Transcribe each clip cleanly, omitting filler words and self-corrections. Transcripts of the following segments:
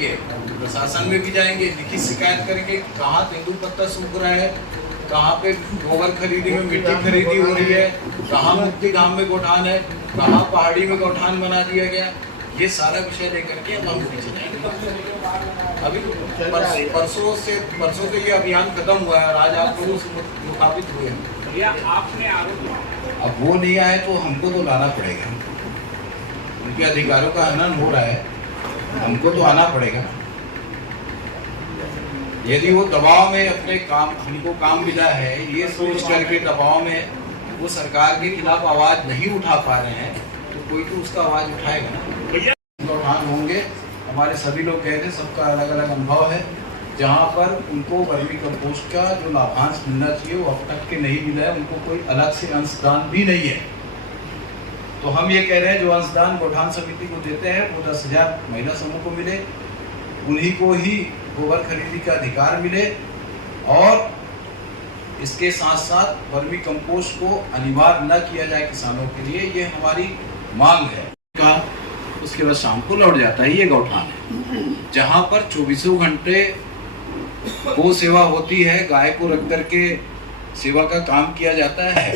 ये प्रशासन में भी जाएंगे, लिखित शिकायत करेंगे कहाँ तेंदुपत्ता सूख रहा है, कहाँ पे गोबर खरीदी में मिट्टी खरीदी हो रही है, कहाँ मुक्ति धाम में गौठान है, कहाँ पहाड़ी में गौठान बना दिया गया। ये सारा विषय लेकर के अब हम पीछे जाएंगे। अभी परसों से ये अभियान खत्म हुआ है और आज आप लोग मुखाबित हुए हैं। आपने आरोप, अब वो नहीं आए तो हमको तो लाना पड़ेगा, उनके अधिकारों का हनन हो रहा है, हमको तो आना पड़ेगा। यदि वो दबाव में अपने काम, हमको काम मिला है ये सोच करके दबाव में वो सरकार के खिलाफ आवाज नहीं उठा पा रहे हैं, तो कोई तो उसका आवाज उठाएगा ना। गौठान होंगे, हमारे सभी लोग गए थे, सबका अलग अलग अनुभव है, जहाँ पर उनको वर्मी कंपोस्ट का जो लाभांश मिलना चाहिए वो अब तक के नहीं मिला है, उनको कोई अलग से अंशदान भी नहीं है। तो हम ये कह रहे हैं जो अंशदान गौठान समिति को देते हैं वो 10,000 महिला समूह को मिले, उन्हीं को ही गोबर खरीदी का अधिकार मिले, और इसके साथ साथ वर्मी कंपोस्ट को अनिवार्य न किया जाए किसानों के लिए, ये हमारी मांग है। उसके बाद शाम को लौट जाता है ये गौठान है, जहाँ पर 24 घंटे गौ सेवा होती है, गाय को रख करके सेवा का काम किया जाता है।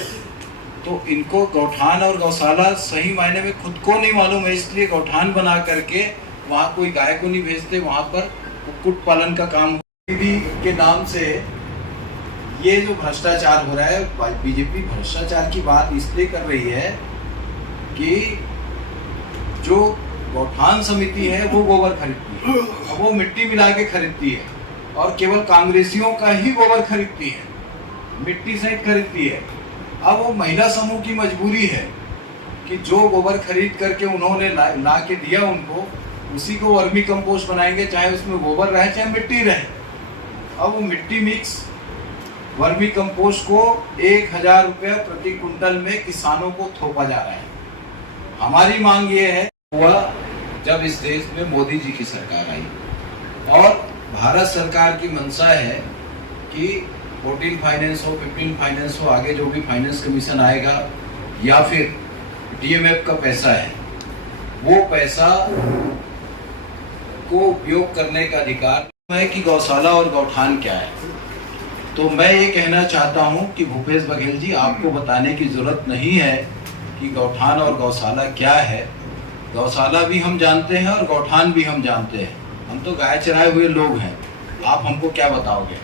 तो इनको गौठान और गौशाला सही मायने में खुद को नहीं मालूम है, इसलिए गौठान बना करके वहाँ कोई गाय को नहीं भेजते, वहाँ पर कुक्कुट पालन का काम के नाम से ये जो भ्रष्टाचार हो रहा है। बीजेपी भ्रष्टाचार की बात इसलिए कर रही है कि जो गौठान समिति है वो गोबर खरीदती है, वो मिट्टी मिला के खरीदती है, और केवल कांग्रेसियों का ही गोबर खरीदती है, मिट्टी सहित खरीदती है। अब वो महिला समूह की मजबूरी है कि जो गोबर खरीद करके उन्होंने ला के दिया उनको, उसी को वर्मी कंपोस्ट बनाएंगे, चाहे उसमें गोबर रहे चाहे मिट्टी रहे। अब वो मिट्टी मिक्स वर्मी कंपोस्ट को 1,000 रुपया प्रति कुंटल में किसानों को थोपा जा रहा है। हमारी मांग ये है, हुआ जब इस देश में मोदी जी की सरकार आई और भारत सरकार की मंशा है कि 14 फाइनेंस हो, 15 फाइनेंस हो, आगे जो भी फाइनेंस कमीशन आएगा या फिर DMF का पैसा है, वो पैसा को उपयोग करने का अधिकार है कि गौशाला और गौठान क्या है। तो मैं ये कहना चाहता हूं कि भूपेश बघेल जी, आपको बताने की जरूरत नहीं है कि गौठान और गौशाला क्या है। गौशाला भी हम जानते हैं और गौठान भी हम जानते हैं, हम तो गाय चराए हुए लोग हैं। आप हमको क्या बताओगे?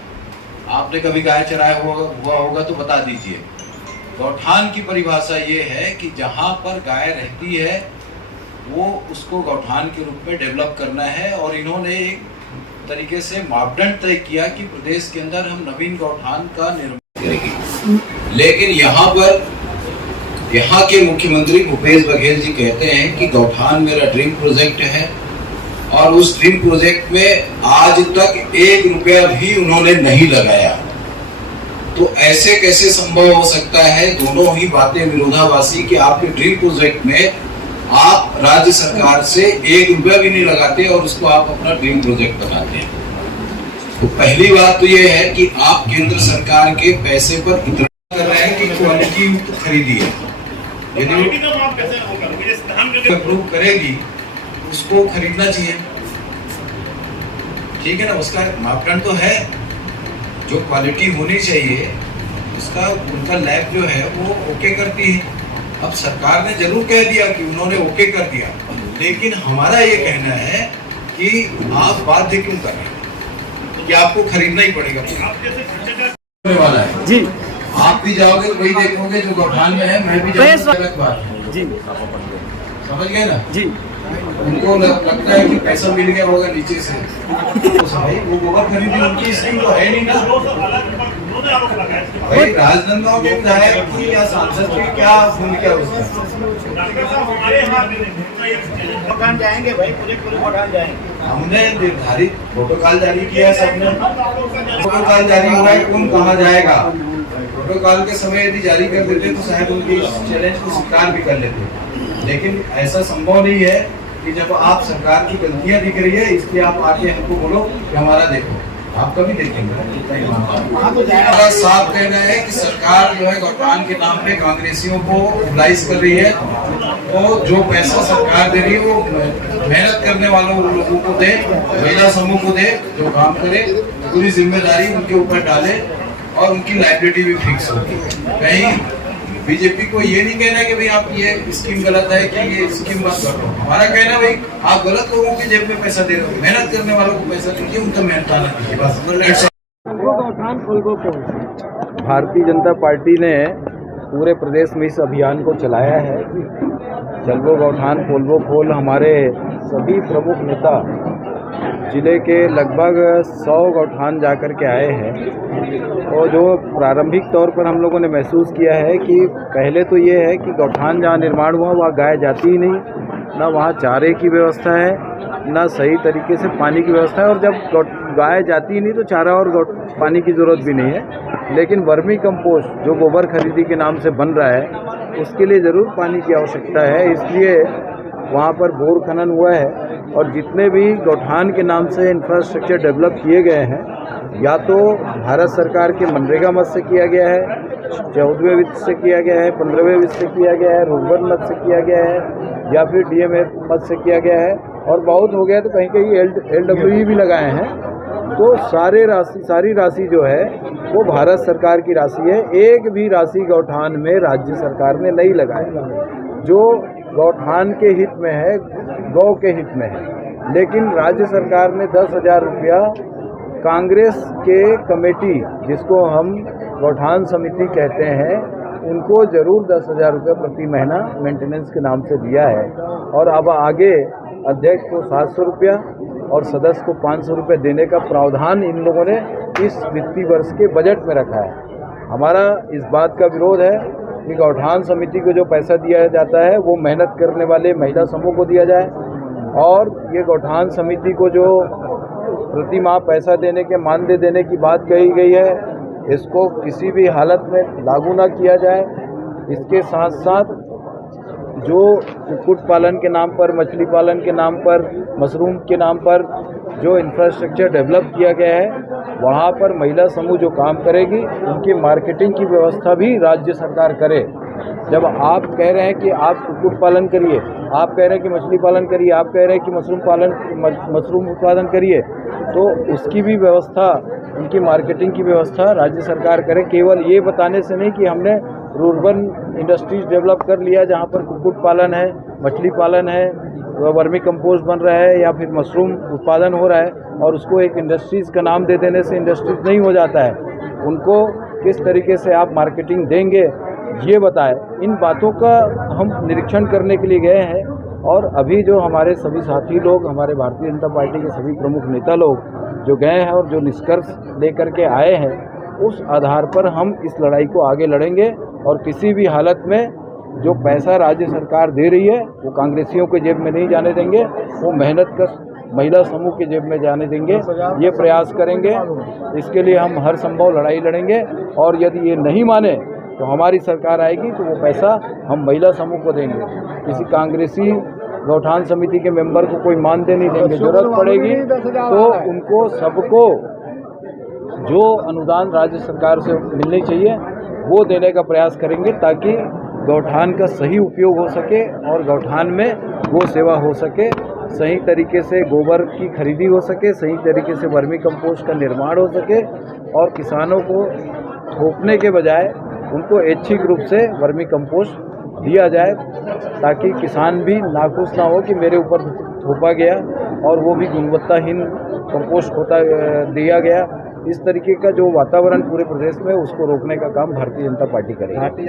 आपने कभी गाय चराया हुआ होगा तो बता दीजिए। गौठान की परिभाषा ये है कि जहाँ पर गाय रहती है वो उसको गौठान के रूप में डेवलप करना है, और इन्होंने एक तरीके से मापदंड तय किया कि प्रदेश के अंदर हम नवीन गौठान का निर्माण करेंगे। लेकिन यहाँ के मुख्यमंत्री भूपेश बघेल जी कहते हैं कि गौठान मेरा ड्रीम प्रोजेक्ट है, और उस ड्रीम प्रोजेक्ट में आज तक 1 रुपया भी उन्होंने नहीं लगाया। तो ऐसे कैसे संभव हो सकता है? दोनों ही बातें विरोधाभासी कि आपके ड्रीम प्रोजेक्ट में आप राज्य सरकार से 1 रुपया भी नहीं लगाते और उसको आप अपना ड्रीम प्रोजेक्ट बनाते हैं। तो पहली बात तो ये है कि आप केंद्र सरकार के पैसे पर इतना कर रहे हैं कि क्वालिटी खरीदी है, यदि अप्रूव करेगी उसको खरीदना चाहिए, ठीक है ना। उसका मापदंड तो है, जो क्वालिटी होनी चाहिए उसका उनका लैब जो है वो ओके करती है। अब सरकार ने जरूर कह दिया कि उन्होंने ओके कर दिया, लेकिन हमारा ये कहना है कि आप बाध्य क्यों कर रहे हैं कि आपको खरीदना ही पड़ेगा। वाला है जी, आप भी जाओगे वही देखोगे जो गौठान में है, मैं भी जाऊंगा, गलत बात है जी, समझ गए ना जी। उनको लगता है कि पैसा मिल गया होगा नीचे से, तो भाई वो गोबर खरीदी उनकी स्कीम तो है नहीं ना भाई। राजनांदगांव के विधायक की या सांसद की क्या भूमिका उसका? जाएंगे भाई, पूरे गौठान जाएंगे। हमने निर्धारित प्रोटोकॉल जारी किया, सबने प्रोटोकॉल जारी हुआ है, कौन कहाँ जाएगा। प्रोटोकॉल के समय यदि जारी कर देते तो शायद उनकी चैलेंज को स्वीकार भी कर लेते, लेकिन ऐसा संभव नहीं है कि जब आप सरकार की गलतियां दिख रही है इसलिए आप आके हमको बोलो कि हमारा देखो। आपका भी देखेंगे। वहाँ तो जाएगा। हमारा साफ कहना है कि सरकार जो है गौठान के नाम पे कांग्रेसियों को मोबिलाइज कर रही है, तो जो पैसा सरकार दे रही है वो मेहनत करने वालों लोगों को दे, महिला समूह को दे, जो काम करे, पूरी जिम्मेदारी उनके ऊपर डाले और उनकी लाइबिलिटी भी फिक्स होगी। कहीं बीजेपी को ये नहीं कहना है कि भाई आप ये स्कीम गलत है कि ये स्कीम मत करो। हमारा कहना है भाई आप गलत लोगों की जेब में पैसा दे रहे हो, मेहनत करने वालों को पैसा दीजिए, उनका मेहनताना दीजिए बस। भारतीय जनता पार्टी ने पूरे प्रदेश में इस अभियान को चलाया है। चलवो गौठान पोलवो खोल हमारे सभी प्रमुख नेता जिले के लगभग 100 गौठान जाकर के आए हैं। और जो प्रारंभिक तौर पर हम लोगों ने महसूस किया है कि पहले तो ये है कि गौठान जहाँ निर्माण हुआ वहाँ गाय जाती ही नहीं, ना वहाँ चारे की व्यवस्था है, ना सही तरीके से पानी की व्यवस्था है। और जब गाय जाती ही नहीं तो चारा और पानी की ज़रूरत भी नहीं है। लेकिन वर्मी कंपोस्ट जो गोबर खरीदी के नाम से बन रहा है उसके लिए ज़रूर पानी की आवश्यकता है, इसलिए वहाँ पर बोर खनन हुआ है। और जितने भी गौठान के नाम से इंफ्रास्ट्रक्चर डेवलप किए गए हैं, या तो भारत सरकार के मनरेगा मद से किया गया है, 14वें वित्त से किया गया है, 15वें वित्त से किया गया है, रुर्बन मद से किया गया है, या फिर डीएमएफ मद से किया गया है, और बहुत हो गया तो कहीं कहीं LWE भी लगाए हैं। तो सारी राशि जो है वो भारत सरकार की राशि है। एक भी राशि गौठान में राज्य सरकार ने नहीं लगाई, जो गौठान के हित में है, गौ के हित में है। लेकिन राज्य सरकार ने 10,000 रुपया कांग्रेस के कमेटी, जिसको हम गौठान समिति कहते हैं, उनको जरूर 10,000 रुपये प्रति महीना मेंटेनेंस के नाम से दिया है। और अब आगे अध्यक्ष को 700 रुपया और सदस्य को 500 रुपये देने का प्रावधान इन लोगों ने इस वित्तीय वर्ष के बजट में रखा है। हमारा इस बात का विरोध है कि गौठान समिति को जो पैसा दिया जाता है वो मेहनत करने वाले महिला समूह को दिया जाए, और ये गौठान समिति को जो प्रति माह पैसा देने के मानदेय देने की बात कही गई है, इसको किसी भी हालत में लागू ना किया जाए। इसके साथ साथ जो कुक्कुट पालन के नाम पर, मछली पालन के नाम पर, मशरूम के नाम पर जो इंफ्रास्ट्रक्चर डेवलप किया गया है, वहाँ पर महिला समूह जो काम करेगी उनकी मार्केटिंग की व्यवस्था भी राज्य सरकार करे। जब आप कह रहे हैं कि आप कुक्कुट पालन करिए, आप कह रहे हैं कि मछली पालन करिए, आप कह रहे हैं कि मशरूम उत्पादन करिए, तो उसकी भी व्यवस्था, उनकी मार्केटिंग की व्यवस्था राज्य सरकार करे। केवल ये बताने से नहीं कि हमने रूरबन इंडस्ट्रीज डेवलप कर लिया जहाँ पर कुक्कुट पालन है, मछली पालन है, वर्मी कंपोस्ट बन रहा है, या फिर मशरूम उत्पादन हो रहा है, और उसको एक इंडस्ट्रीज़ का नाम दे देने से इंडस्ट्रीज नहीं हो जाता है। उनको किस तरीके से आप मार्केटिंग देंगे ये बताएं। इन बातों का हम निरीक्षण करने के लिए गए हैं, और अभी जो हमारे सभी साथी लोग, हमारे भारतीय जनता पार्टी के सभी प्रमुख नेता लोग जो गए हैं और जो निष्कर्ष लेकर के आए हैं, उस आधार पर हम इस लड़ाई को आगे लड़ेंगे। और किसी भी हालत में जो पैसा राज्य सरकार दे रही है वो कांग्रेसियों के जेब में नहीं जाने देंगे, वो मेहनत कर महिला समूह के जेब में जाने देंगे, ये प्रयास करेंगे। इसके लिए हम हर संभव लड़ाई लड़ेंगे, और यदि ये नहीं माने तो हमारी सरकार आएगी तो वो पैसा हम महिला समूह को देंगे। किसी कांग्रेसी गौठान समिति के मेंबर को कोई मानदेय नहीं देंगे। जरूरत पड़ेगी तो उनको सबको जो अनुदान राज्य सरकार से मिलनी चाहिए वो देने का प्रयास करेंगे, ताकि गौठान का सही उपयोग हो सके और गौठान में गो सेवा हो सके, सही तरीके से गोबर की खरीदी हो सके, सही तरीके से वर्मी कंपोस्ट का निर्माण हो सके, और किसानों को थोपने के बजाय उनको ऐच्छिक रूप से वर्मी कंपोस्ट दिया जाए, ताकि किसान भी नाखुश ना हो कि मेरे ऊपर थोपा गया और वो भी गुणवत्ताहीन कंपोस्ट होता दिया गया। इस तरीके का जो वातावरण पूरे प्रदेश में, उसको रोकने का काम भारतीय जनता पार्टी करेगी।